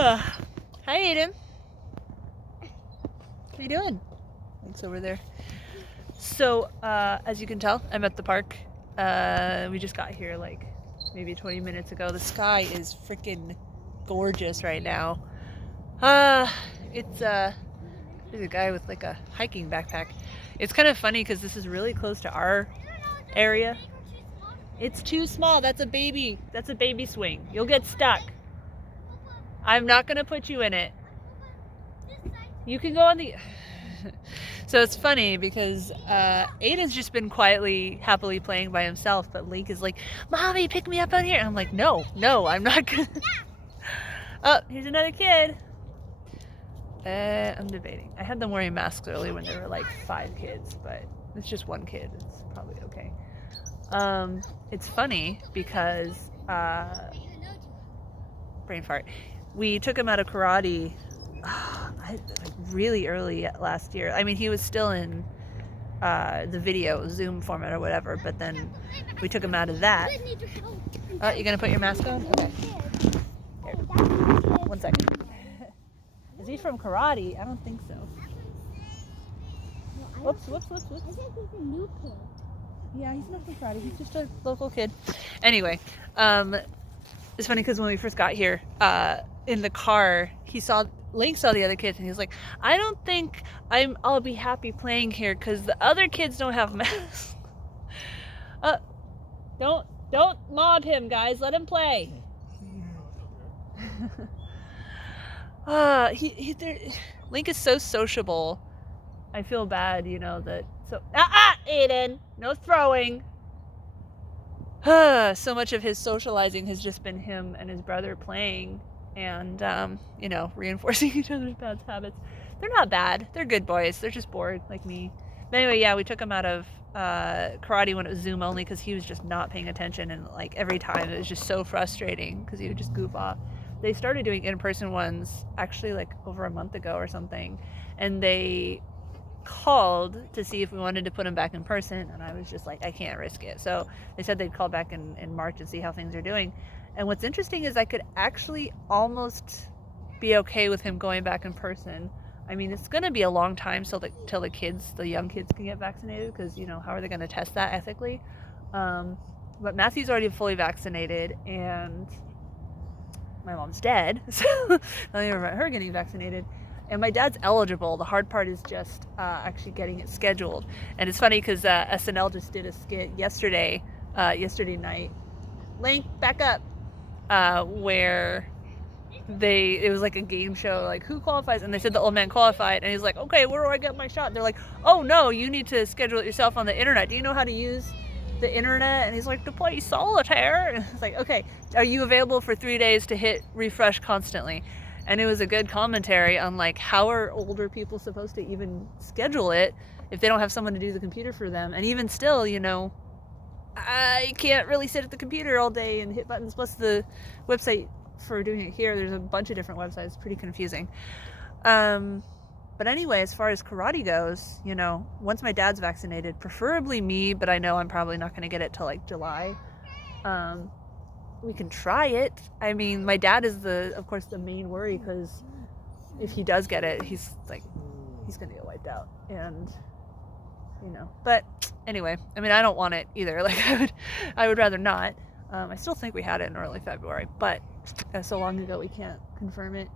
Hi, Aiden. What are you doing? Thanks over there. So, as you can tell, I'm at the park. We just got here like maybe 20 minutes ago. The sky is freaking gorgeous right now. There's a guy with like a hiking backpack. It's kind of funny because this is really close to our area. It's too small. That's a baby swing. You'll get stuck. I'm not gonna put you in it. You can go on the... So it's funny because Aiden's just been happily playing by himself, but Link is like, Mommy, pick me up out here. And I'm like, no, I'm not gonna... Oh, here's another kid. I'm debating. I had them wearing masks earlier when there were like 5 kids, but it's just 1 kid. It's probably okay. It's funny because brain fart. We took him out of karate really early last year. I mean, he was still in the video Zoom format or whatever, but then we took him out of that. Oh, you gonna put your mask on? Okay. Here. 1 second. Is he from karate? I don't think so. Whoops. I think he's a new kid. Yeah, he's not from karate. He's just a local kid. Anyway, it's funny because when we first got here, in the car, Link saw the other kids and he was like, I don't think I'll be happy playing here because the other kids don't have masks. Don't mob him, guys. Let him play. Link is so sociable. I feel bad, that... So, Aiden! No throwing! So much of his socializing has just been him and his brother playing and, reinforcing each other's bad habits. They're not bad. They're good boys. They're just bored, like me. But anyway, yeah, we took him out of karate when it was Zoom only because he was just not paying attention, and, like, every time it was just so frustrating because he would just goof off. They started doing in-person ones actually, like, over a month ago or something, and they called to see if we wanted to put him back in person, and I was just like, I can't risk it. So they said they'd call back in March and see how things are doing. And what's interesting is I could actually almost be okay with him going back in person. I mean, it's going to be a long time till the young kids can get vaccinated because, how are they going to test that ethically? But Matthew's already fully vaccinated, and my mom's dead, so I don't even about her getting vaccinated. And my dad's eligible. The hard part is just actually getting it scheduled. And it's funny because SNL just did a skit yesterday night. Link, back up. Where it was like a game show, like who qualifies, and they said the old man qualified, and he's like, okay, where do I get my shot? They're like, oh no, you need to schedule it yourself on the internet. Do you know how to use the internet? And he's like, to play solitaire. And it's like, okay, are you available for 3 days to hit refresh constantly? And it was a good commentary on, like, how are older people supposed to even schedule it if they don't have someone to do the computer for them? And even still, I can't really sit at the computer all day and hit buttons. Plus the website for doing it here, there's a bunch of different websites. It's pretty confusing. But anyway, as far as karate goes, once my dad's vaccinated, preferably me, but I know I'm probably not going to get it till like July. We can try it. I mean, my dad is of course the main worry, because if he does get it, he's gonna get wiped out, and but anyway, I mean, I don't want it either. Like, I would rather not. I still think we had it in early February, but so long ago we can't confirm it.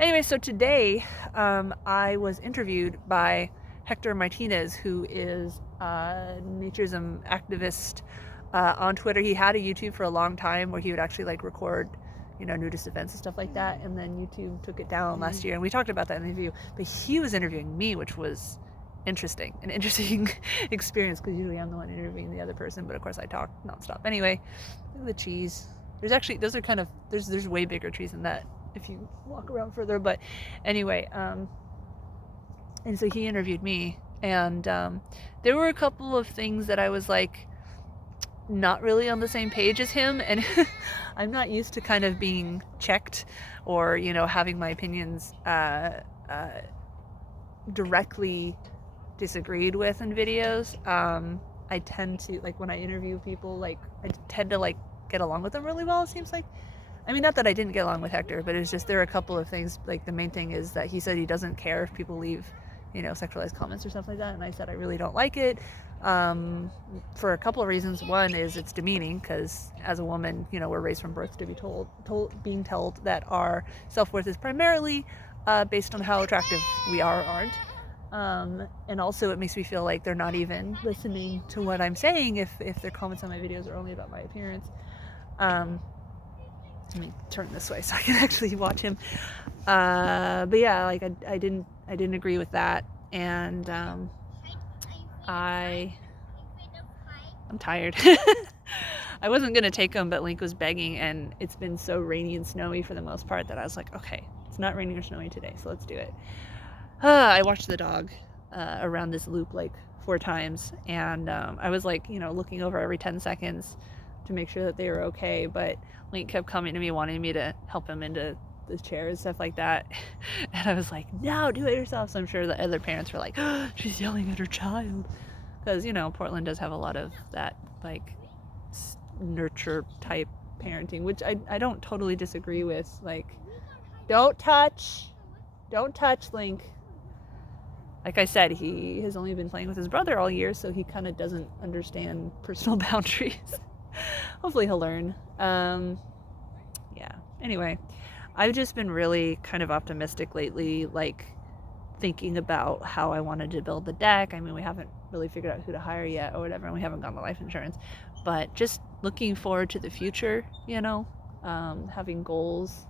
Anyway, so today I was interviewed by Hector Martinez, who is a naturism activist on Twitter. He had a YouTube for a long time where he would actually like record, nudist events and stuff like that. And then YouTube took it down last year, and we talked about that in the interview. But he was interviewing me, which was an interesting experience, because usually I'm the one interviewing the other person. But of course I talk nonstop. Anyway, look at the trees. There's way bigger trees than that if you walk around further. But anyway, and so he interviewed me, and there were a couple of things that I was like, not really on the same page as him, and I'm not used to kind of being checked or having my opinions directly disagreed with in videos. I tend to, like, when I interview people, like, I tend to like get along with them really well, it seems like. I mean, not that I didn't get along with Hector, but it's just there are a couple of things. Like the main thing is that he said he doesn't care if people leave, you know, sexualized comments or stuff like that. And I said I really don't like it for a couple of reasons. One is it's demeaning because as a woman, you know, we're raised from birth to be being told that our self-worth is primarily based on how attractive we are or aren't. And also it makes me feel like they're not even listening to what I'm saying if their comments on my videos are only about my appearance. Let me turn this way so I can actually watch him. But yeah, like I didn't agree with that, and I'm tired. I wasn't gonna take him, but Link was begging, and it's been so rainy and snowy for the most part that I was like, okay, it's not raining or snowy today, so let's do it. I watched the dog around this loop like 4 times, and I was like, you know, looking over every 10 seconds to make sure that they were okay, but Link kept coming to me wanting me to help him into the chair and stuff like that, and I was like, no, do it yourself. So I'm sure the other parents were like, oh, she's yelling at her child, because, you know, Portland does have a lot of that like nurture type parenting, which I don't totally disagree with. Like, don't touch Link. Like I said, he has only been playing with his brother all year, so he kind of doesn't understand personal boundaries. Hopefully he'll learn. Yeah. Anyway, I've just been really kind of optimistic lately, like thinking about how I wanted to build the deck. I mean, we haven't really figured out who to hire yet or whatever, and we haven't gotten the life insurance, but just looking forward to the future, you know, having goals.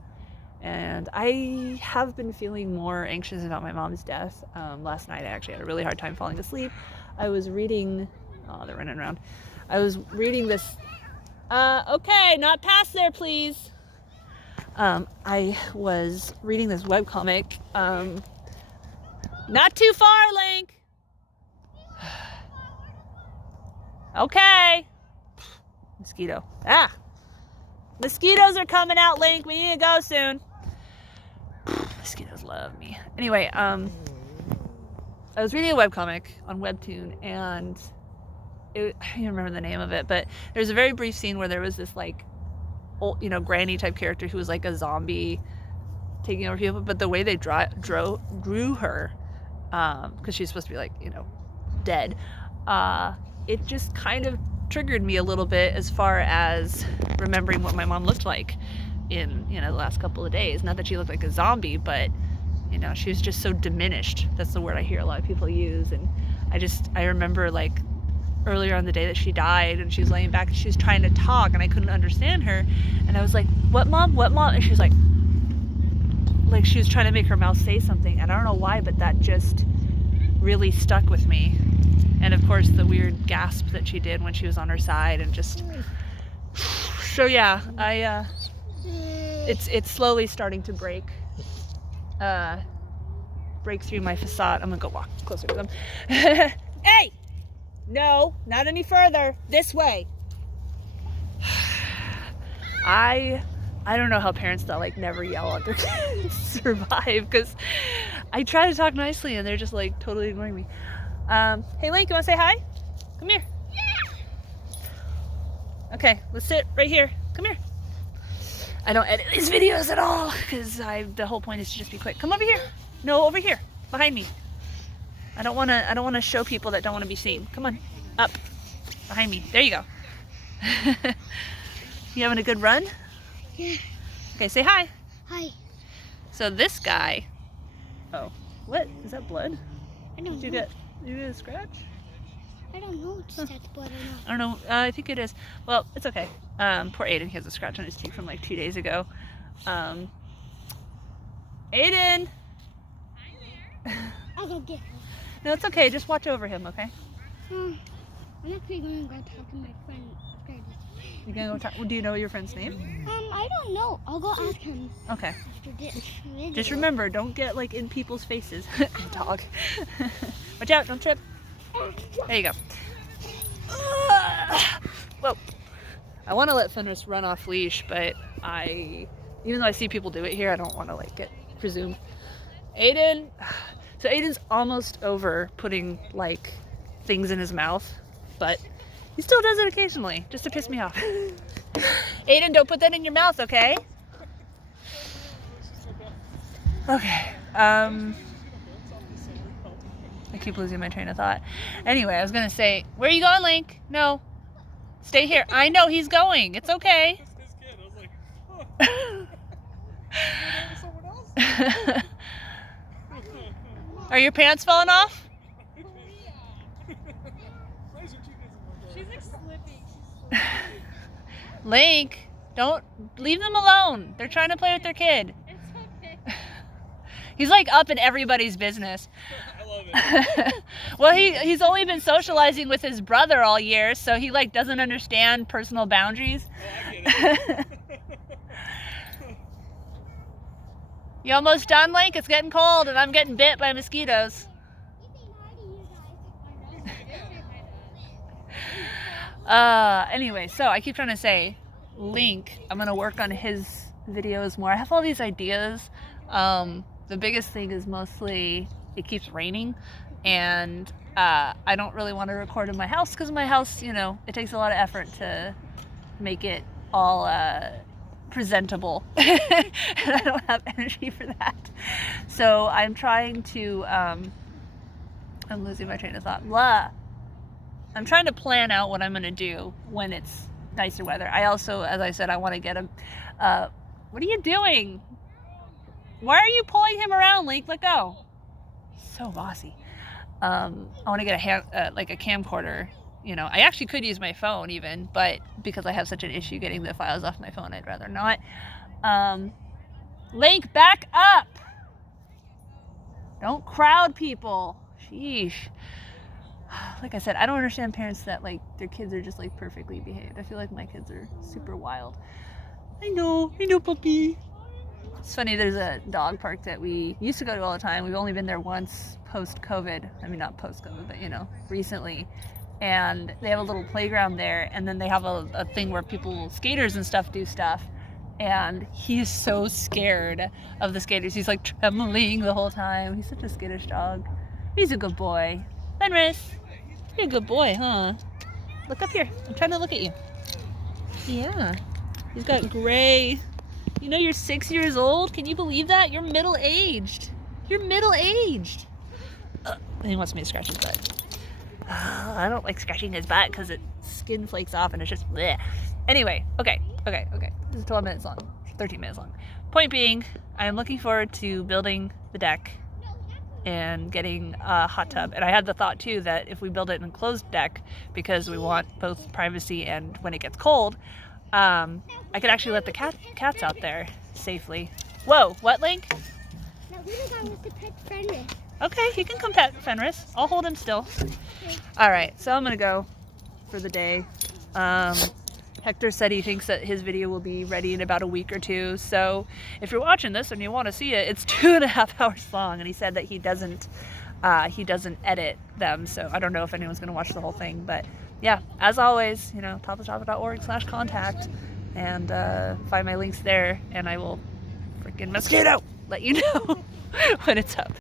And I have been feeling more anxious about my mom's death. Last night I actually had a really hard time falling asleep. I was reading, oh, they're running around. I was reading this, okay, not past there, please. I was reading this webcomic, not too far, Link. Okay. Mosquito. Ah. Mosquitoes are coming out, Link. We need to go soon. Mosquitoes love me. Anyway, I was reading a webcomic on Webtoon, and I can't remember the name of it, but there's a very brief scene where there was this like old, you know, granny type character who was like a zombie taking over people, but the way they drew her, because she's supposed to be like, you know, dead, it just kind of triggered me a little bit as far as remembering what my mom looked like in, you know, the last couple of days. Not that she looked like a zombie, but, you know, she was just so diminished. That's the word I hear a lot of people use. And I remember like earlier on the day that she died, and she was laying back and she was trying to talk, and I couldn't understand her, and I was like, what mom, and she was like she was trying to make her mouth say something, and I don't know why, but that just really stuck with me. And of course the weird gasp that she did when she was on her side, and just, so yeah, it's slowly starting to break through my facade. I'm gonna go walk closer to them. Hey, no, not any further, this way. I don't know how parents that like never yell at their kids survive, because I try to talk nicely and they're just like totally ignoring me. Hey Link, you wanna say hi? Come here. Okay, let's sit right here. Come here. I don't edit these videos at all because the whole point is to just be quick. Come over here. No, over here, behind me. I don't wanna show people that don't want to be seen. Come on, up, behind me. There you go. You having a good run? Yeah. Okay, say hi. Hi. So this guy. Oh, what is that? Blood? I don't know. Did you get a scratch? I don't know if that's blood or not. I don't know. I think it is. Well, it's okay. Poor Aiden. He has a scratch on his cheek from like 2 days ago. Aiden. Hi there. I'll go get him. No, it's okay. Just watch over him, okay? I'm actually going to go talk to my friend after this. You're gonna go talk. Do you know your friend's name? I don't know. I'll go ask him. Okay. After this video. Just remember, don't get like in people's faces. Dog. Watch out! Don't trip. There you go. Whoa. I want to let Fenris run off leash, but even though I see people do it here, I don't want to like get presumed. Aiden. So Aiden's almost over putting like things in his mouth, but he still does it occasionally, just to piss me off. Aiden, don't put that in your mouth, okay? Okay. I keep losing my train of thought. Anyway, I was gonna say, where are you going, Link? No. Stay here. I know he's going. It's okay. Are your pants falling off? She's like slipping. Link, don't leave them alone. They're trying to play with their kid. It's okay. He's like up in everybody's business. I love it. Well, he's only been socializing with his brother all year, so he like doesn't understand personal boundaries. Oh, I get it. You almost done, Link? It's getting cold and I'm getting bit by mosquitoes. Anyway, so I keep trying to say, Link, I'm gonna work on his videos more. I have all these ideas. The biggest thing is mostly it keeps raining, and I don't really want to record in my house because my house, you know, it takes a lot of effort to make it all presentable, and I don't have energy for that. So I'm trying to, I'm losing my train of thought. Blah. I'm trying to plan out what I'm going to do when it's nicer weather. I also, as I said, I want to get him, what are you doing? Why are you pulling him around, Link? Let go. So bossy. I want to get like a camcorder. You know, I actually could use my phone even, but because I have such an issue getting the files off my phone, I'd rather not. Link, back up! Don't crowd people. Sheesh. Like I said, I don't understand parents that like their kids are just like perfectly behaved. I feel like my kids are super wild. I know, puppy. It's funny, there's a dog park that we used to go to all the time. We've only been there once post-COVID. I mean, not post-COVID, but you know, recently. And they have a little playground there, and then they have a thing where people, skaters and stuff, do stuff. And he is so scared of the skaters. He's like trembling the whole time. He's such a skittish dog. He's a good boy. Fenris, you're a good boy, huh? Look up here. I'm trying to look at you. Yeah. He's got gray. You know you're 6 years old? Can you believe that? You're middle-aged. You're middle-aged. He wants me to scratch his butt. I don't like scratching his butt because skin flakes off and it's just bleh. Anyway, okay. This is 12 minutes long, 13 minutes long. Point being, I am looking forward to building the deck and getting a hot tub. And I had the thought too that if we build it in an enclosed deck, because we want both privacy and when it gets cold, I could actually let the cats out there safely. Whoa, what, Link? No, we don't want to pet Fenris. Okay, you can come pet Fenris. I'll hold him still. All right, so I'm gonna go for the day. Hector said he thinks that his video will be ready in about a week or two. So if you're watching this and you want to see it, it's 2.5 hours long, and he said that he doesn't edit them. So I don't know if anyone's gonna watch the whole thing, but yeah, as always, you know, toplesstopics.org/contact, and find my links there, and I will freaking mosquito let you know when it's up.